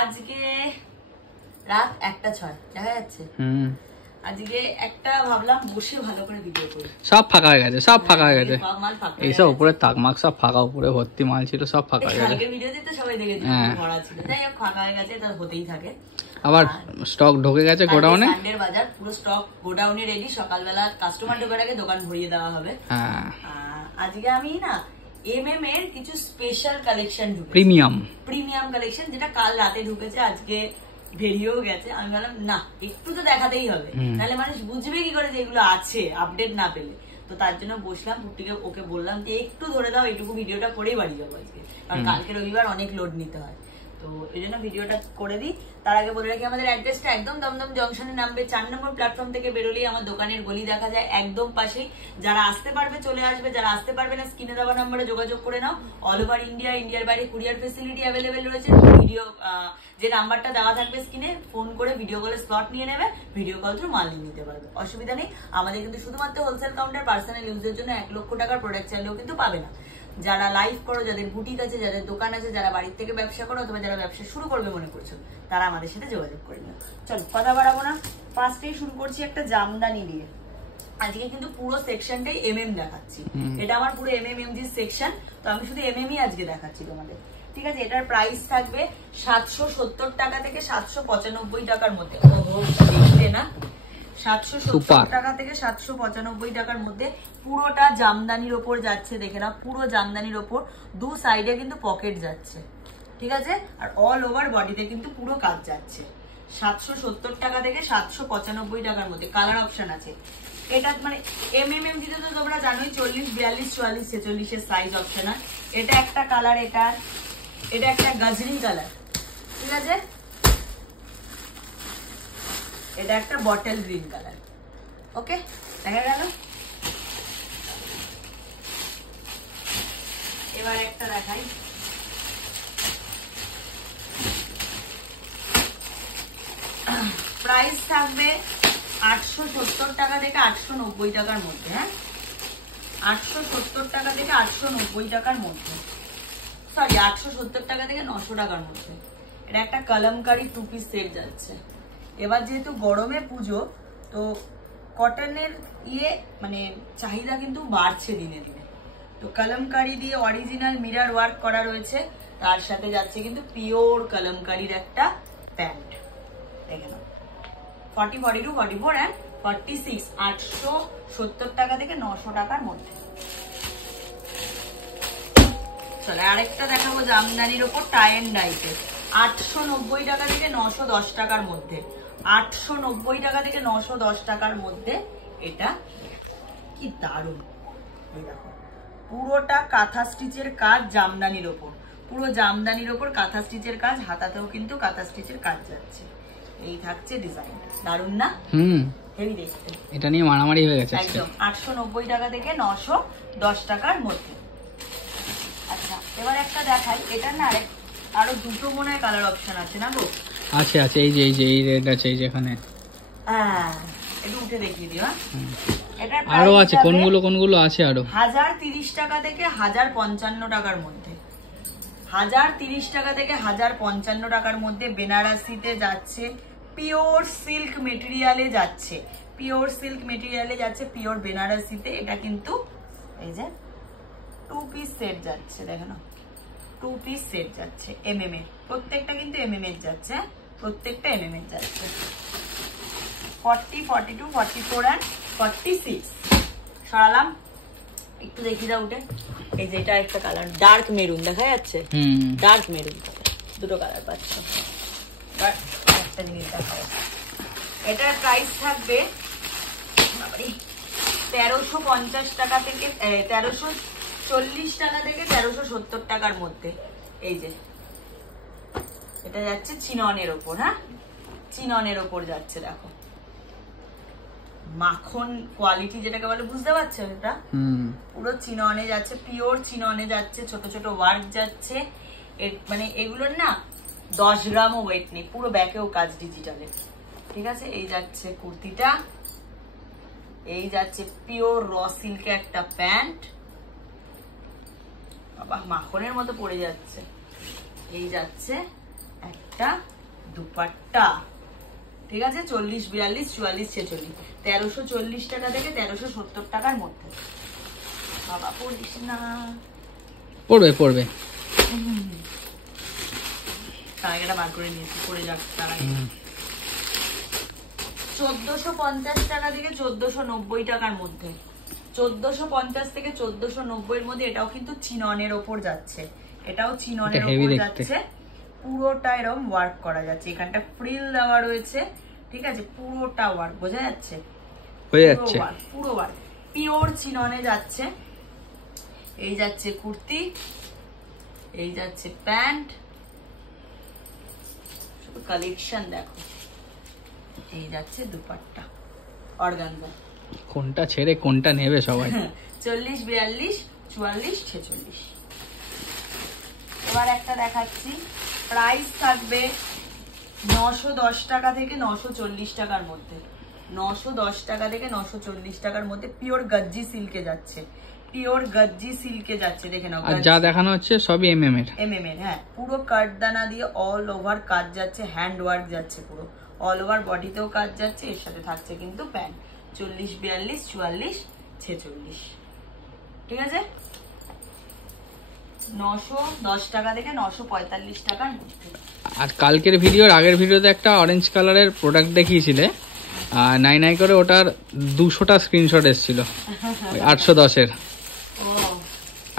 আজকে রাত 1:06 দেখা যাচ্ছে। আজকে একটা ভাবলাম বসে ভালো করে ভিডিও করি। সব ফাঁকা হয়ে গেছে, সব ফাঁকা হয়ে গেছে। এইসব উপরে তাকমাক সব ফাঁকা, উপরে ভর্তি মাল ছিল, সব ফাঁকা হয়ে গেছে। কালকে ভিডিওতে তো সবাই দেখেছিল ভরা ছিল। যাই হোক ফাঁকা হয়ে গেছে, তা হতেই থাকে। আবার স্টক ঢুকে গেছে গোডাউনে। সানডের বাজার পুরো স্টক গোডাউনে রেডি। সকালবেলা কাস্টমার ঢোকার আগে দোকান ভরিয়ে দেওয়া হবে। আজকে আমি না এমএম এর কিছু স্পেশাল কালেকশন ঢুকেছে, প্রিমিয়াম কালেকশন, যেটা কাল রাতে ঢুকেছে, আজকে বেরিয়েও গেছে। আমি বললাম না একটু তো দেখাতেই হবে, নাহলে মানুষ বুঝবে কি করে যে এগুলো আছে আপডেট না পেলে। তো তার জন্য বসলাম, পুটিকে ওকে বললাম যে একটু ধরে দাও, এইটুকু ভিডিওটা করেই বাড়ি যাবো আজকে, কারণ কালকে রবিবার অনেক লোড নিতে হয়। তো এই জন্য ভিডিওটা করে দিই। তার আগে বলে রাখি আমাদের অ্যাড্রেসটা একদম দমদম জংশনে নামবে 4 নম্বর প্ল্যাটফর্ম থেকে বেরোলেই আমার দোকানের গলি দেখা যায়, একদম পাশেই। যারা আসতে পারবে চলে আসবে, যারা আসতে পারবে না স্ক্রিনে দেওয়া নম্বরে যোগাযোগ করে নাও। অল ওভার ইন্ডিয়া, ইন্ডিয়ার বাইরে কুরিয়ার ফেসিলিটি অ্যাভেলেবেল রয়েছে। ভিডিও যে নাম্বারটা দেওয়া থাকবে স্ক্রিনে ফোন করে ভিডিও কলে স্লট নিয়ে নেবে, ভিডিও কল থ্রু মাল নিয়ে নিতে পারবে, অসুবিধা নেই। আমাদের কিন্তু শুধুমাত্র হোলসেল কাউন্টার, পার্সোনাল ইউজের জন্য 1 লক্ষ টাকার প্রোডাক্ট চাইলেও কিন্তু পাবে না। যারা লাইভ করো, যাদের বুটিক আছে, যাদের দোকান আছে, যারা বাড়ির থেকে ব্যবসা করো অথবা যারা ব্যবসা শুরু করবে মনে করছো, তারা আমাদের সাথে যোগাযোগ করে নিও। চলো কথা বাড়াবো না, ফার্স্টেই শুরু করছি একটা জামদানি দিয়ে। আজকে কিন্তু পুরো সেকশনটাই এমএম দেখাচ্ছি। এটা আমার পুরো এমএমজি সেকশন, তো আমি শুধু এমএমই আজকে দেখাচ্ছি তোমাদের, ঠিক আছে। এটার প্রাইস থাকবে 770 টাকা থেকে 795 টাকার মধ্যে। ওহো দেখতে না, 770 টাকা থেকে 795 টাকার মধ্যে পুরোটা জামদানির ওপর যাচ্ছে। দেখে না, পুরো জামদানির ওপর, দু সাইডে কিন্তু পকেট যাচ্ছে, ঠিক আছে। আর অল ওভার বডিতে কিন্তু পুরো কাজ যাচ্ছে। 770 টাকা থেকে 795 টাকার মধ্যে কালার অপশন আছে। এটা মানে এমএমএম দিতে তো তোমরা জানোই 40, 42, 44, 46 এর সাইজ অপশন আছে। এটা একটা কালার, এটা একটা গাজরি কালার, ঠিক আছে। এটা একটা বটল গ্রিন কালার, ওকে দেখা গেল। এবার একটা দেখাই, প্রাইস থাকবে 870 টাকা থেকে 890 টাকার মধ্যে। হ্যাঁ, 870 টাকা থেকে 890 টাকার মধ্যে, সরি 870 টাকা থেকে 900 টাকার মধ্যে। এটা একটা কলমকারি 2 পিস সেট যাচ্ছে। এবার যেহেতু গরমে পুজো, তো কটনের মানে চাহিদা কিন্তু বাড়ছে দিনে দিনে। তো কলমকারি দিয়ে অরিজিনাল মিরর ওয়ার্ক করা রয়েছে, তার সাথে যাচ্ছে কিন্তু পিওর কলমকারির একটা প্যান্ট। দেখে নাও 40, 42, 44 and 46, 870 টাকা থেকে 900 টাকার মধ্যে। চলো আরেকটা দেখাবো জামদানির ওপর টাই এন্ড ডাইতে, 890 টাকা থেকে 910 টাকার মধ্যে। 890 টাকা থেকে 910 টাকার মধ্যে। এটা কি দারুণ, দেখো পুরোটা কাঁথা স্টিচের কাজ জামদানির ওপর, পুরো জামদানির ওপর কাঁথা স্টিচের কাজ, হাতাতেও কিন্তু কাঁথা স্টিচের কাজ যাচ্ছে। এই থাকছে ডিজাইন, দারুণ না? হেভি দেখতে। এটা নিয়ে মারামারি হয়ে গেছে একদম। 890 টাকা থেকে 910 টাকার মধ্যে। আচ্ছা এবার একটা দেখাই, এটা না আরো দুটো মনে হয় কালার অপশন আছে না গো? আছে আছে, এই যে এই রেড আছে, এই যেখানে। হ্যাঁ একটু উঠে দেখিয়ে দিও। এটা আরো আছে, কোনগুলো আছে আরো? 1030 টাকা থেকে 1055 টাকার মধ্যে। 1030 টাকা থেকে 1055 টাকার মধ্যে বেনারসিতে যাচ্ছে, পিওর সিল্ক মেটেরিয়ালে যাচ্ছে, পিওর সিল্ক মেটেরিয়ালে যাচ্ছে, পিওর বেনারসিতে। এটা কিন্তু এই যে 2 পিস সেট যাচ্ছে, দেখো না 2 পিস সেট যাচ্ছে এমএম এর, প্রত্যেকটা কিন্তু এমএম এর যাচ্ছে, প্রত্যেকটা এমএম এর যাচ্ছে। 40, 42, 44 and 46 সরালাম, একটু দেখি দাও উঠে। এই যে এটা একটা কালার ডার্ক মেরুন দেখা যাচ্ছে, ডার্ক মেরুন কালার, দুটো কালার পাচ্ছ। একটা জিনিস দেখাবো, এটার প্রাইস থাকবে 1350 টাকা থেকে 1340 টাকা থেকে 1370 টাকার মধ্যে। এই যে এটা যাচ্ছে চিননের ওপর, হ্যাঁ চিননের ওপর যাচ্ছে, দেখো মাখন কোয়ালিটি যেটাকে বলে, বুঝতে পারছো? এটা পুরো চিননে যাচ্ছে, পিওর চিননে যাচ্ছে, ছোট ছোট ওয়ার্ক যাচ্ছে। মানে এগুলোর না 10 গ্রামও ওয়েট নেই, পুরো ব্যাকেও কাজ ডিজিটালে, ঠিক আছে। এই যাচ্ছে কুর্তিটা, এই যাচ্ছে পিওর র সিল্কে একটা প্যান্ট, বাবা মাখনের মতো পড়ে যাচ্ছে। এই যাচ্ছে একটা একটা দুপাট্টা, ঠিক আছে? 40, 42, 44, 46, 1340 টাকা থেকে 1370 টাকার মধ্যে। বাবা পড়িস না, পড়বে টাকাটা বার করে নিয়েছি, পড়ে যাক টাকা। 1450 টাকা থেকে 1490 টাকার মধ্যে, 1450 থেকে 1490 এর মধ্যে। এটাও কিন্তু চিননের ওপর যাচ্ছে, এটাও চিননের ওপর যাচ্ছে। পুরোটা এরকম ওয়ার্ক করা যাচ্ছে, এখানটা ফ্রিল দেওয়া রয়েছে, ঠিক আছে? পুরোটা ওয়ার্ক, বোঝা যাচ্ছে? পুরো ওয়ার্ক পিওর চিননে যাচ্ছে। এই যাচ্ছে কুর্তি, এই যাচ্ছে প্যান্ট, কালেকশন দেখো। এই যাচ্ছে দুপাট্টা অর্গানজা। কোনটা ছেড়ে কোনটা নেবে সবাই? 40, 42, 44, 46। এবার একটা দেখাচ্ছি, প্রাইস থাকবে 910 টাকা থেকে 940 টাকার মধ্যে। 910 টাকা থেকে 940 টাকার মধ্যে পিওর গজ্জি সিল্কে যাচ্ছে, পিওর গজ্জি সিল্কে যাচ্ছে। দেখে নাও, আর যা দেখানো হচ্ছে সবই এমএম এর। হ্যাঁ, পুরো কাটদানা দিয়ে অল ওভার কাজ যাচ্ছে, হ্যান্ড ওয়ার্ক যাচ্ছে, পুরো অল ওভার বডিতেও কাজ যাচ্ছে। এর সাথে থাকছে কিন্তু প্যান্ট। 40, 42, 44, 46, ঠিক আছে? 910 টাকা থেকে 945 টাকার মধ্যে। আর কালকের ভিডিওর আগের ভিডিওতে একটা অরেঞ্জ কালারের প্রোডাক্ট দেখিয়েছিলে, নাই করে ওটার 200টা স্ক্রিনশট এসেছিল 810-এর,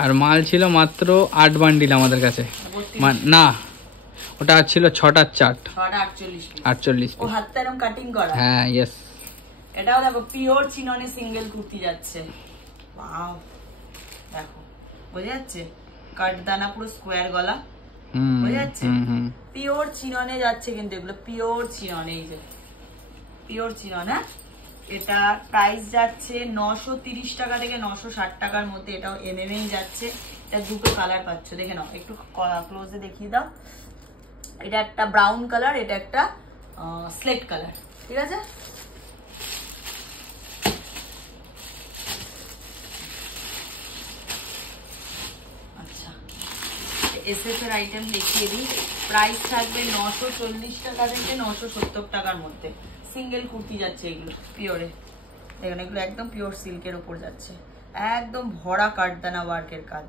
আর মাল ছিল মাত্র 8 বান্ডিল আমাদের কাছে। না, ওটা ছিল 6টার চার্ট, 48 ও হাতটা এরকম কাটিং করা। হ্যাঁ, ইয়েস। এটাও দেখো পিওর চিননে সিঙ্গেল কুর্তি যাচ্ছে। ওয়াও, দেখো বোঝা যাচ্ছে? কাটদানা পুরো স্কোয়ার গলা, বোঝা যাচ্ছে? পিওর চিননে যাচ্ছে কিন্তু এগুলো পিওর চিননে। এই যে পিওর চিনন। এটা প্রাইস যাচ্ছে 930 টাকা থেকে 960 টাকার মধ্যে। এটাও এমএমএই যাচ্ছে। এটা দুটো কালার পাচ্ছ, দেখে নাও, একটু ক্লোজে দেখিয়ে দাও। এটা একটা ব্রাউন কালার, এটা একটা স্লেট কালার, ঠিক আছে? আচ্ছা, এসএস এর আইটেম দেখিয়ে দিই। প্রাইস থাকবে 940 টাকা থেকে 970 টাকার মধ্যে। সিঙ্গেল কুর্তি যাচ্ছে এগুলো পিওরে, দেখেন এগুলো একদম পিওর সিল্কের উপর যাচ্ছে, একদম ভরা কাটদানা ওয়ার্কের কাজ,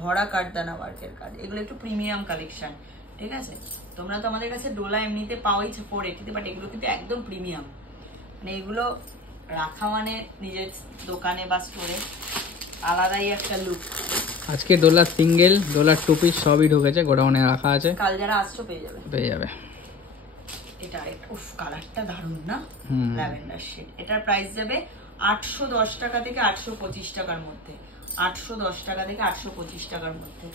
ভরা কাটদানা ওয়ার্কের কাজ। এগুলো একটু প্রিমিয়াম কালেকশন, ঠিক আছে? তোমরা তো আমাদের কাছে ডোলা এমনিতে পাওয়াই 480, বাট এগুলো কিন্তু একদম প্রিমিয়াম। মানে এগুলো রাখা মানে নিজের দোকানে বা স্টোরে আলাদাই একটা লুক। আজকে ডোলা সিঙ্গেল, ডোলার টু পিস সবই ঢুকেছে, গোডাউনে রাখা আছে। কাল যারা আসছো পেয়ে যাবে। এটা উফ, কালারটা দারুণ না, ল্যাভেন্ডার শেড। এটার প্রাইস যাবে 810 টাকা থেকে 825 টাকার মধ্যে। 810 টাকা থেকে 825 টাকার মধ্যে।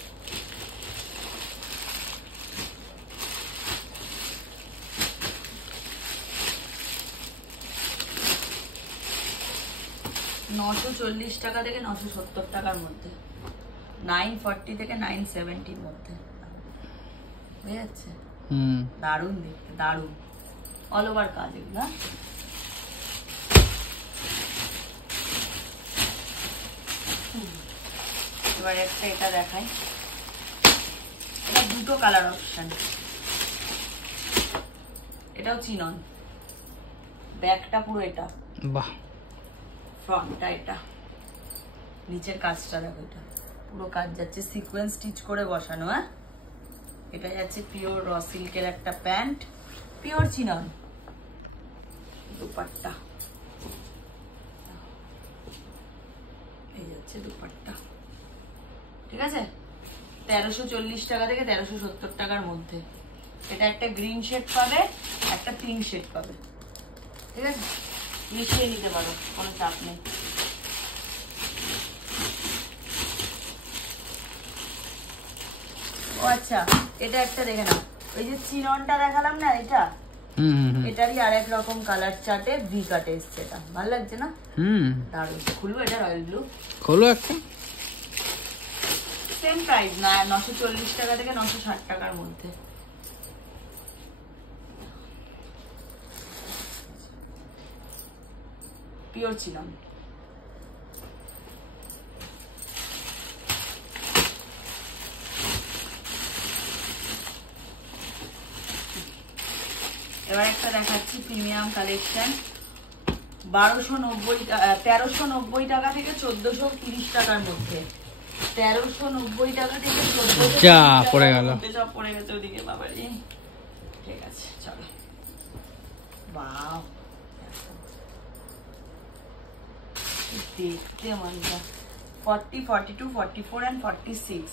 $940 টাকা থেকে 970 টাকার মধ্যে। 940 থেকে 970 মধ্যে, বুঝা যাচ্ছে? দারুণ দেখতে, দারুণ অল ওভার কাজ এগুলো। এবার একটা এটা দেখাই, এটা দুটো কালার অপশন। এটাও চিনন, ব্যাকটা পুরো এটা, বাহ, ফ্রন্টটা এটা, নিচের কাজটা দেখো, এটা পুরো কাজ যাচ্ছে সিকোয়েন্স স্টিচ করে বসানো। হ্যাঁ, এটা যাচ্ছে পিওর র সিল্কের একটা প্যান্ট, পিওর চিনন। দুপাট্টা, এই যাচ্ছে দুপাট্টা, ঠিক আছে? 1340 টাকা থেকে 1370 টাকার মধ্যে। এটা একটা গ্রিন শেড পাবে, একটা পিঙ্ক শেড পাবে, ঠিক আছে? মিশিয়ে নিতে পারো, কোনো চাপ নেই। ও আচ্ছা, এটা একটা দেখে নাও, ওই যে চিননটা দেখালাম না, এটা এটারই আরেক রকম কালার চার্টে ভি কাটে এসছে। এটা ভালো লাগছে না? দারুণ। খুলবো এটা, রয়্যাল ব্লু খোলো একটা। সেম প্রাইস না, 940 টাকা থেকে 960 টাকার মধ্যে। Pure chinon. এবার একটা দেখাচ্ছি প্রিমিয়াম কালেকশন, 1390 টাকা থেকে 1430 টাকার মধ্যে। 1390 টাকা থেকে 1430 পড়ে গেল, সব পড়ে গেছে ওদিকে বাবারি। ঠিক আছে চলো। বাও দেখতে মজা। 40, 42, 44 and 46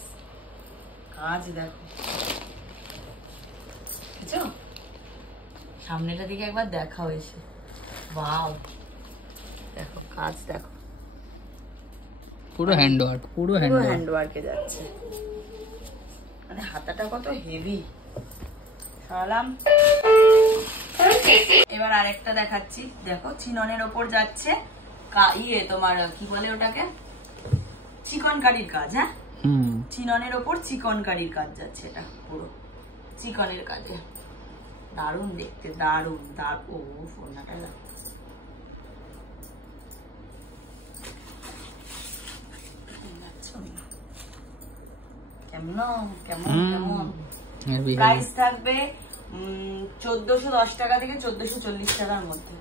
কাজ দেখো, বুঝছো? সামনেটা দিকে একবার দেখা হয়েছে। ওয়াও দেখো কাজ দেখো, পুরো হ্যান্ডওয়ার্ক, পুরো হ্যান্ডওয়ার্কে যাচ্ছে। মানে হাতাটা কত হেভি। সালাম। এবার আরেকটা দেখাচ্ছি, দেখো চিননের ওপর যাচ্ছে তোমার কি বলে ওটাকে, চিকনকারির কাজ। হ্যাঁ, চিননের ওপর চিকনকারির কাজ যাচ্ছে, এটা পুরো চিকনের কাজে। দারুণ দেখতে, দারুণ ও ফোনটা কেমন কেমন কেমন। প্রাইস থাকবে 1410 টাকা থেকে 1440 টাকার মধ্যে।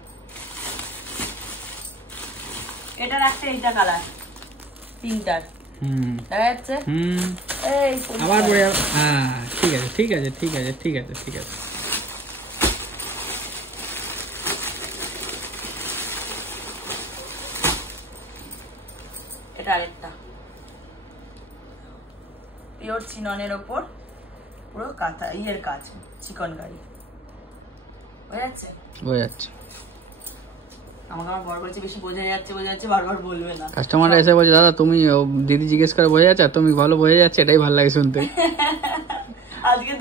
এটার একটা এইটা কালার, তিনটার দেখা যাচ্ছে। আবার ঠিক আছে ঠিক আছে ঠিক আছে ঠিক আছে ঠিক আছে। এটা আরেকটা পিওর চিননের ওপর পুরো কাঁথা ইয়ের কাজ, চিকনকারি। বোঝা যাচ্ছে? বোঝা যাচ্ছে। আমাকে আমার বড় বলছে বেশি বোঝা যাচ্ছে বারবার বলবে না। কাস্টমাররা এসে বলছে দাদা তুমি, দিদি জিজ্ঞেস করে বোঝা যাচ্ছে, তুমি ভালো বোঝা যাচ্ছে, এটাই ভালো লাগে শুনতে। আজকে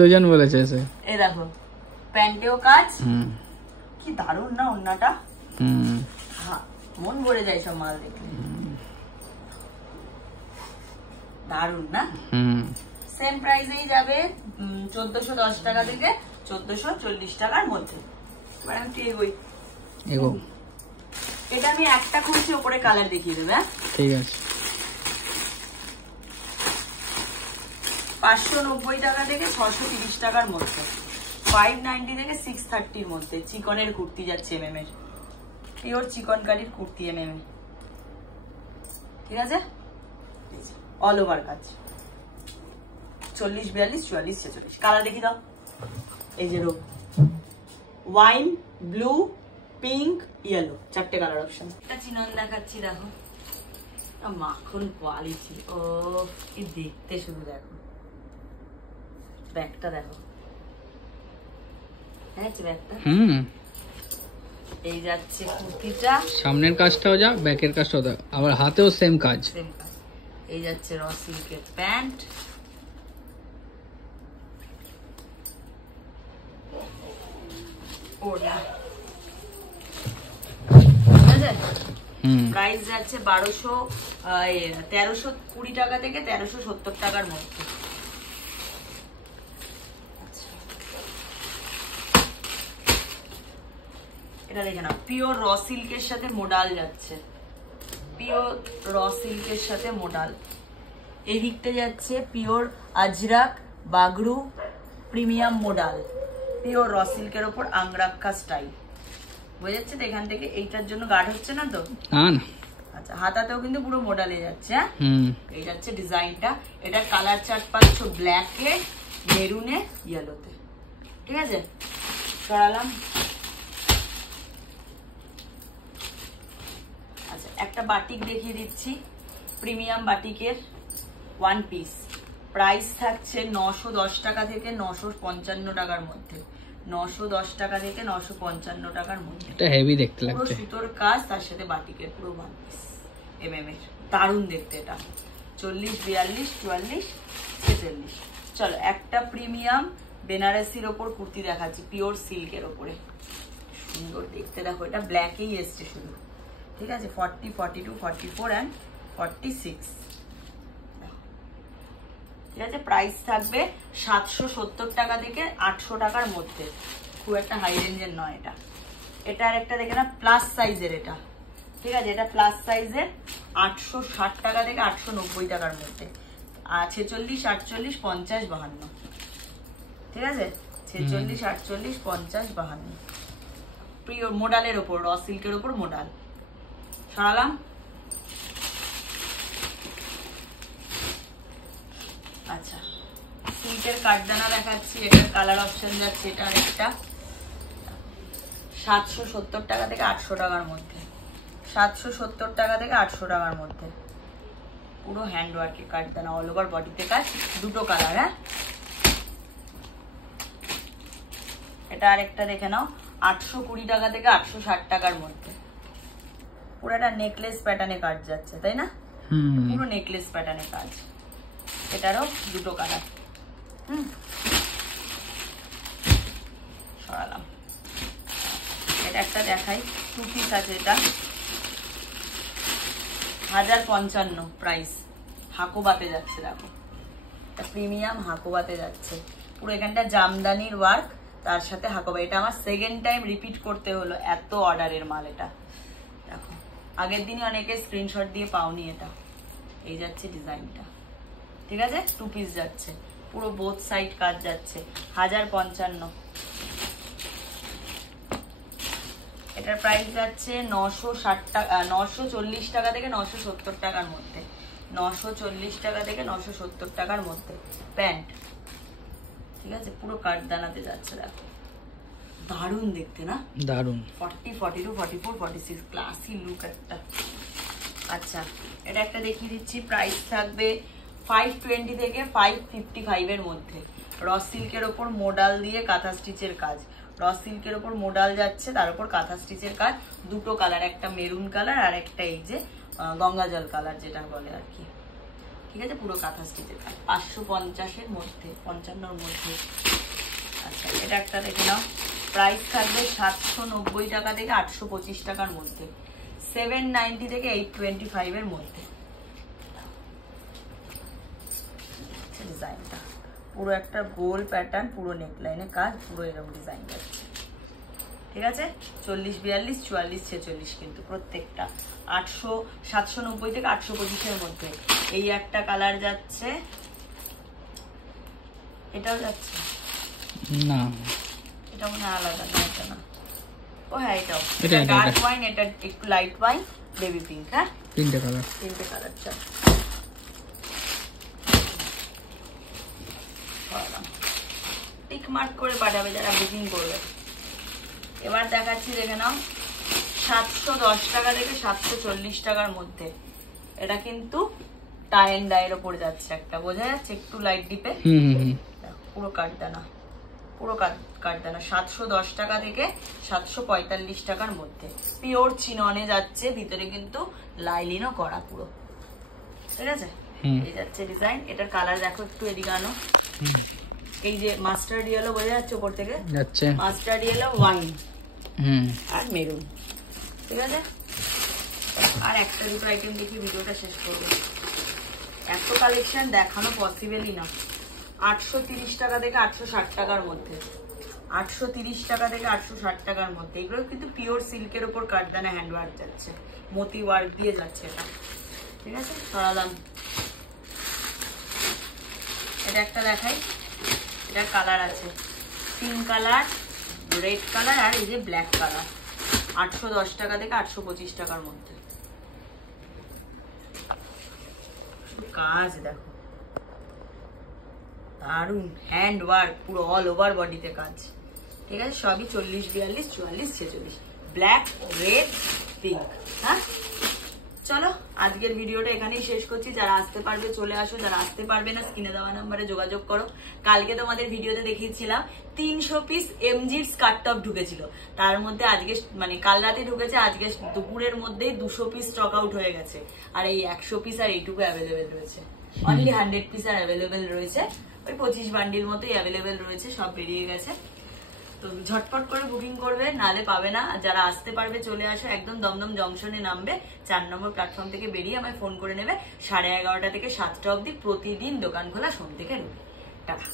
দুজন বলেছে এসে। এই দেখো প্যান্টেও কাজ, কি দারুণ না ওন্নাটা। হ্যাঁ, মন ভরে যায় সব মাল দেখলে, দারুণ না। সেম প্রাইসেই যাবে 1410 টাকা থেকে 1440 টাকার মধ্যে। এবার আমি এগোই। এটা আমি একটা খুলছি, ওপরে কালার দেখিয়ে দেবে। ঠিক আছে। 590 টাকা থেকে 630 টাকার মধ্যে, 590 থেকে 630 মধ্যে চিকনের কুর্তি যাচ্ছে, এমএম এর পিওর চিকনকারির কুর্তি এমএম। ঠিক আছে, অল ওভার কাজ। 40, 42, 44, 46 কালার দেখি দাও। এই যে ওয়াইন, ব্লু, পিঙ্ক, ইয়েলো, চারটে কালার অপশন। একটা চিনন দেখাচ্ছি, দেখো মাখন কোয়ালিটি। ও কি দেখতে, শুধু দেখো ব্যাগটা দেখো। ব্যাগটা এই যাচ্ছে কুর্তিটা, সামনের কাজটাও যা, ব্যাকের কাজটাও যা, আবার হাতেও সেম কাজ। এই যাচ্ছে র সিল্কের প্যান্ট, প্রাইস যাচ্ছে 1320 টাকা থেকে 1370 টাকার মধ্যে। এটা দেখে নাও, পিওর র সিল্কের সাথে মোডাল যাচ্ছে, পিওর র সিল্কের সাথে মোডাল। এই দিকটা যাচ্ছে pure Ajrak Bagru premium modal, pure র সিল্কের ওপর আংরাক্কা স্টাইল। বোঝা যাচ্ছে তো এখান থেকে? এইটার জন্য গার্ড হচ্ছে না তো? আচ্ছা, হাতাতেও কিন্তু পুরো মোডালে যাচ্ছে। এই যাচ্ছে ডিজাইনটা। এটা কালার চার্ট পাচ্ছ ব্ল্যাকে, মেরুনে, ইয়েলোতে। ঠিক আছে, সরালাম। আচ্ছা, একটা বাটিক দেখিয়ে দিচ্ছি, প্রিমিয়াম বাটিকের ওয়ান পিস। প্রাইস থাকছে 910 টাকা থেকে 955 টাকার মধ্যে। 910 টাকা থেকে 955 টাকার মধ্যে। এটা হেভি দেখতে লাগছে, পুরো সুতোর কাজ, তার সাথে বাটিকের পুরো ওয়ান পিস এমএম এর। দারুণ দেখতে এটা। 40, 42, 44, 46। চলো একটা প্রিমিয়াম বেনারসির ওপর কুর্তি দেখাচ্ছি, পিওর সিল্কের ওপরে, সুন্দর দেখতে। দেখো এটা ব্ল্যাকেই এসছে শুধু। ঠিক আছে, 40, 42, 44 and 46। ঠিক আছে, প্রাইস থাকবে 770 টাকা থেকে 800 টাকার মধ্যে। খুব একটা হাই রেঞ্জের নয় এটা। এটা আর একটা দেখে না, প্লাস সাইজের এটা। ঠিক আছে, এটা প্লাস সাইজের 860 টাকা থেকে 890 টাকার মধ্যে। 46, 48, 50, 52। ঠিক আছে, 46, 48, 50, 52 পিওর মোডালের ওপর, র সিল্কের ওপর মোডাল। সরালাম। আচ্ছা, সিল্কের কাঠদানা দেখাচ্ছি, এটার কালার অপশন যাচ্ছে, এটা আরেকটা 770 টাকা থেকে 800 টাকার মধ্যে, 770 টাকা থেকে 800 টাকার মধ্যে, পুরো হ্যান্ড ওয়ার্কের কাঠদানা, অল ওভার বডিতে কাজ, দুটো কালার। হ্যাঁ, এটা আরেকটা দেখে নাও, 820 টাকা থেকে 860 টাকার মধ্যে, পুরো একটা নেকলেস প্যাটার্নে কাজ যাচ্ছে, তাই না? পুরো নেকলেস প্যাটার্নে কাজ, এটারও দুটো কালার। সরালাম। এটা একটা দেখাই, 2 পিস আছে, এটা 1055 প্রাইস, হাকোবাতে যাচ্ছে। দেখো, এটা প্রিমিয়াম হাকোবাতে যাচ্ছে, পুরো এখানটা জামদানির ওয়ার্ক, তার সাথে হাকোবা। এটা আমার সেকেন্ড টাইম রিপিট করতে হলো, এত অর্ডারের মাল এটা। দেখো, আগের দিনই অনেকে স্ক্রিনশট দিয়ে পাওনি, এটা এই যাচ্ছে ডিজাইনটা, ঠিক আছে? 2 পিস যাচ্ছে, পুরো বোথ সাইড কাজ যাচ্ছে, 1055। এটার প্রাইস যাচ্ছে 960 টাকা, 940 টাকা থেকে 970 টাকার মধ্যে, 940 টাকা থেকে 970 টাকার মধ্যে প্যান্ট, ঠিক আছে? পুরো কাঠদানাতে যাচ্ছে। দেখো, দারুণ দেখতে না? দারুণ। 40, 42, 44, 46 ক্লাসি লুক একটা। আচ্ছা, এটা একটা দেখিয়ে দিচ্ছি, প্রাইস থাকবে 520 থেকে 555 এর মধ্যে, র সিল্কের ওপর মোডাল দিয়ে কাঁথা স্টিচের কাজ, র সিল্কের ওপর মোডাল যাচ্ছে, তার উপর কাঁথা স্টিচের কাজ, দুটো কালার, একটা মেরুন কালার আর একটা এই যে গঙ্গা জল কালার যেটা বলে আর কি, ঠিক আছে? পুরো কাঁথা স্টিচের কাজ, 550 এর মধ্যে, 55 এর মধ্যে। আচ্ছা, এটা একটা দেখে নাও, প্রাইস থাকবে 790 টাকা থেকে 825 টাকার মধ্যে, 790 থেকে 825 এর মধ্যে। ডিজাইনটা পুরো একটা গোল প্যাটার্ন, পুরো নেকলাইনে কাজ, পুরো এরকম ডিজাইন যাচ্ছে, ঠিক আছে? 40, 42, 44, 46 কিন্তু প্রত্যেকটা 790 থেকে 825 এর মধ্যে। এই একটা কালার যাচ্ছে, এটাও যাচ্ছে না, এটা মনে হয় আলাদা না, এটা না। ও হ্যাঁ, এটাও, এটা ডার্ক ওয়াইন, এটা একটু লাইট ওয়াইন, বেবি পিঙ্ক। হ্যাঁ, তিনটে কালার চাই। টিক মার্ক করে পাঠাবে যারা বুকিং করবে। এবার দেখাচ্ছি, দেখে নাও, 710 টাকা থেকে 740 টাকার মধ্যে, এটা কিন্তু টাই এন্ড ডাইয়ের ওপর যাচ্ছে, একটা বোঝা যাচ্ছে একটু লাইট ডিপে, পুরো কাঠদানা, পুরো কাঠদানা, 710 টাকা থেকে 745 টাকার মধ্যে, পিওর চিননে যাচ্ছে, ভিতরে কিন্তু লাইলিনও করা পুরো, ঠিক আছে? এই যাচ্ছে ডিজাইন। এটার কালার দেখো, একটু এদিকে আনো, এই যে মাস্টার্ড ইয়েলো বোঝা যাচ্ছে উপর থেকে যাচ্ছে, মাস্টার্ড ইয়েলো, ওয়াইন আর মেরুন, ঠিক আছে? আর একটা দুটো আইটেম দেখি ভিডিওটা শেষ করবো, এত কালেকশন দেখানো পসিবলই না। 830 টাকা থেকে 860 টাকার মধ্যে, 830 টাকা থেকে 860 টাকার মধ্যে, এগুলো কিন্তু পিওর সিল্কের উপর কাঠদানা হ্যান্ড ওয়ার্ক যাচ্ছে, মতি ওয়ার্ক দিয়ে যাচ্ছে এটা, ঠিক আছে? সরালাম। এটা একটা দেখাই, এটার কালার আছে, পিঙ্ক কালার, রেড কালার আর এই যে ব্ল্যাক কালার, 810 টাকা থেকে 825 টাকার মধ্যে। কাজ দেখো, দারুন হ্যান্ড ওয়ার্ক, পুরো অল ওভার বডিতে কাজ, ঠিক আছে? সবই 40, 42, 44, 46, ব্ল্যাক, রেড, পিঙ্ক। হ্যাঁ, চলো আজকের ভিডিওটা এখানেই শেষ করছি। যারা আসতে পারবে চলে আসো, যারা আসতে পারবে না স্ক্রিনে দেওয়া নাম্বারে যোগাযোগ করো। কালকে তোমাদের ভিডিওতে দেখিয়েছিলাম 300 পিস এমজির স্কার্ট টপ ঢুকেছিল, তার মধ্যে আজকে মানে কাল রাতে ঢুকেছে, আজকে দুপুরের মধ্যেই 200 পিস স্টক আউট হয়ে গেছে, আর এই 100 পিস আর এইটুকু অ্যাভেলেবেল রয়েছে, অনলি 100 পিস আর অ্যাভেলেবেল রয়েছে, ওই 25 বান্ডিল মতোই অ্যাভেলেবেল রয়েছে, সব বেরিয়ে গেছে। তো ঝটপট করে বুকিং করবে, নালে পাবে না। যারা আসতে পারবে চলে আসো, একদম দমদম জংশনে নামবে, 4 নম্বর প্ল্যাটফর্ম থেকে বেরিয়ে আমায় ফোন করে নেবে, 11:30 থেকে 7টা অবধি প্রতিদিন দোকান খোলা, সোম থেকে রবি। টাটা।